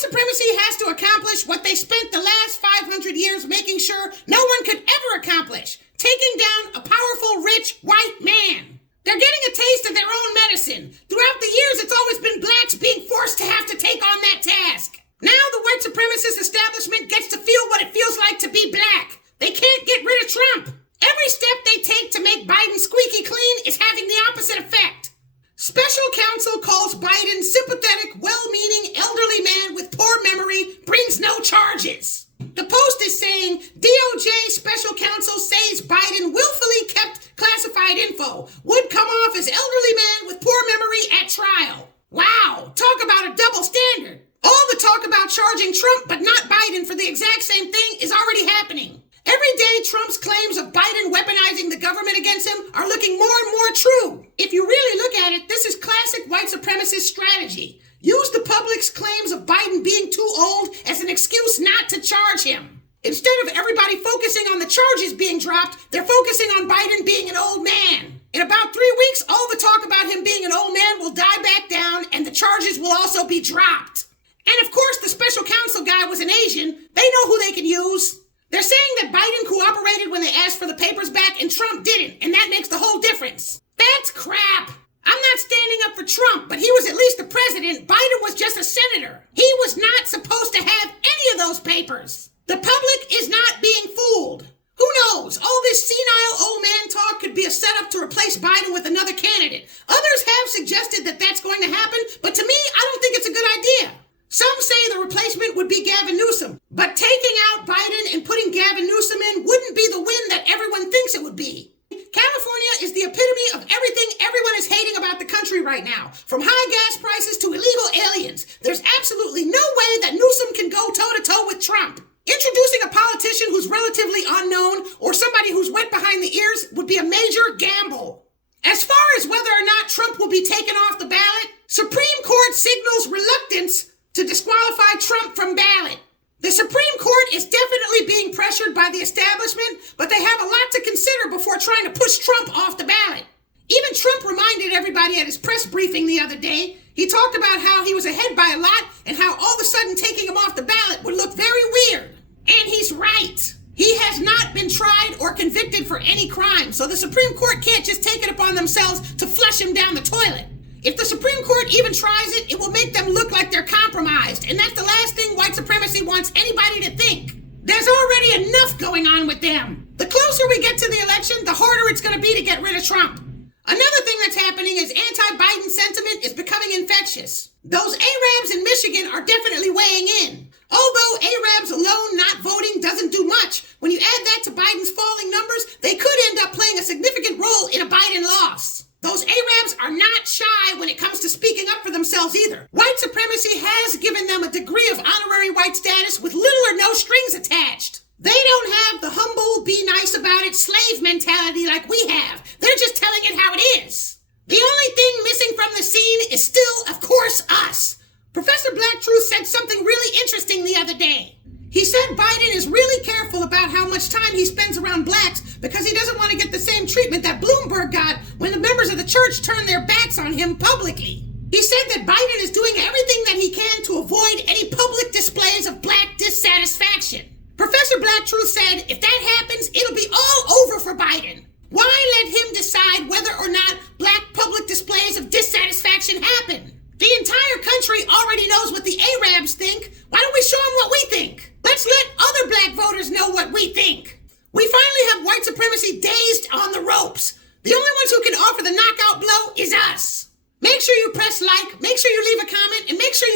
White supremacy has to accomplish what they spent the last 500 years making sure no one could ever accomplish, taking down a powerful, rich, white man. They're getting a taste of their own medicine. Throughout the years, it's always been blacks being forced to have to take on that task. Now the white supremacist establishment gets to feel what it feels like to be black. They can't get rid of Trump. Every step they take to make Biden squeaky clean is having the opposite effect. Special counsel calls Biden sympathetic, well-meaning, elderly man with poor memory, brings no charges. The Post is saying DOJ special counsel says Biden willfully kept classified info, would come off as elderly man with poor memory at trial. Wow, talk about a double standard. All the talk about charging Trump but not Biden for the exact same thing is already happening. Every day, Trump's claims of Biden weaponizing the government against him are looking more and more true. If you really look at it, this is classic white supremacist strategy. Use the public's claims of Biden being too old as an excuse not to charge him. Instead of everybody focusing on the charges being dropped, they're focusing on Biden being an old man. In about 3 weeks, all the talk about him being an old man will die back down and the charges will also be dropped. And of course, the special counsel guy was an Asian. They know who they can use. They're saying that Biden cooperated when they asked for the papers back and Trump didn't, and that makes the whole difference. That's crap. I'm not standing up for Trump, but he was at least the president. Biden was just a senator. He was not supposed to have any of those papers. The public is not being fooled. Who knows? All this senile old man talk could be a setup to replace Biden with another candidate. Others have suggested that that's going to happen, but to me, I don't think it's a good idea. Some say the replacement would be Gavin Newsom, but taking out Biden and putting Gavin Newsom in wouldn't be the win that everyone thinks it would be. California is the epitome of everything everyone is hating about the country right now, from high gas prices to illegal aliens. There's absolutely no way that Newsom can go toe-to-toe with Trump. Introducing a politician who's relatively unknown or somebody who's wet behind the ears would be a major gamble. As far as whether or not Trump will be taken off the ballot, Supreme Court signals reluctance to disqualify Trump from ballot. The Supreme Court is definitely being pressured by the establishment, but they have a lot to consider before trying to push Trump off the ballot. Even Trump reminded everybody at his press briefing the other day. He talked about how he was ahead by a lot and how all of a sudden taking him off the ballot would look very weird. And he's right. He has not been tried or convicted for any crime, so the Supreme Court can't just take it upon themselves to flush him down the toilet. If the Supreme Court even tries it, it will make them look like they're compromised, and that's the last thing white supremacy wants anybody to think. There's already enough going on with them. The closer we get to the election, the harder it's going to be to get rid of Trump. Another thing that's happening is anti-Biden sentiment is becoming infectious. Those Arabs in Michigan are definitely weighing in. Although Arabs alone not voting doesn't do much, when you add that to Biden's falling numbers, they could end up playing a significant role in a Biden loss. Those Arabs are not shy when it comes to speaking up for themselves either. White supremacy has given them a degree of honorary white status with little or no strings attached. They don't have the humble, be nice about it slave mentality like we have. They're just telling it how it is. The only thing missing from the scene is still, of course, us. Professor Black Truth said something really interesting the other day. He said Biden is really careful about how much time he spends around blacks because he doesn't want to get the same treatment that Bloomberg got when the members of the church turned their backs on him publicly. He said that Biden is doing everything that he can to avoid any public displays of black dissatisfaction. Professor Black Truth said if that happens, it'll be all over for Biden. Why let him decide whether or not black public displays of dissatisfaction happen? The entire country already knows what the Arabs think. Why don't we show them what we think? Let's let other black voters know what we think. We finally have white supremacy dazed on the ropes. The only ones who can offer the knockout blow is us. Make sure you press like, make sure you leave a comment, and make sure